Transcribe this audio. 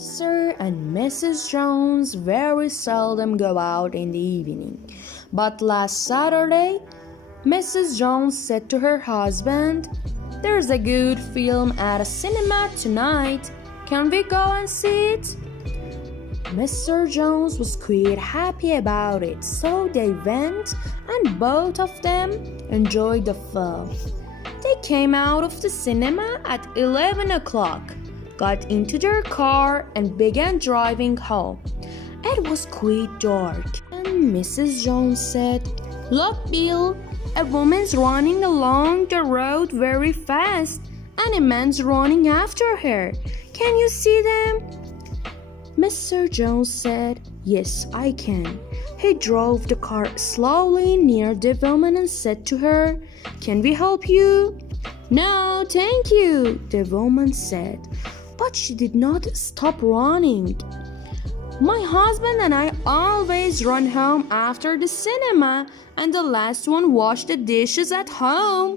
Sir and Mrs. Jones very seldom go out in the evening, but last Saturday, Mrs. Jones said to her husband, "There's a good film at a cinema tonight. Can we go and see it?" Mr. Jones was quite happy about it, so they went and both of them enjoyed the film. They came out of the cinema at 11 o'clock, got into their car and began driving home. It was quite dark, and Mrs. Jones said, "Look, Bill, a woman's running along the road very fast, and a man's running after her. Can you see them?" Mr. Jones said, "Yes, I can." He drove the car slowly near the woman and said to her, "Can we help you?" "No, thank you," the woman said, but she did not stop running. "My husband and I always run home after the cinema, and the last one washed the dishes at home."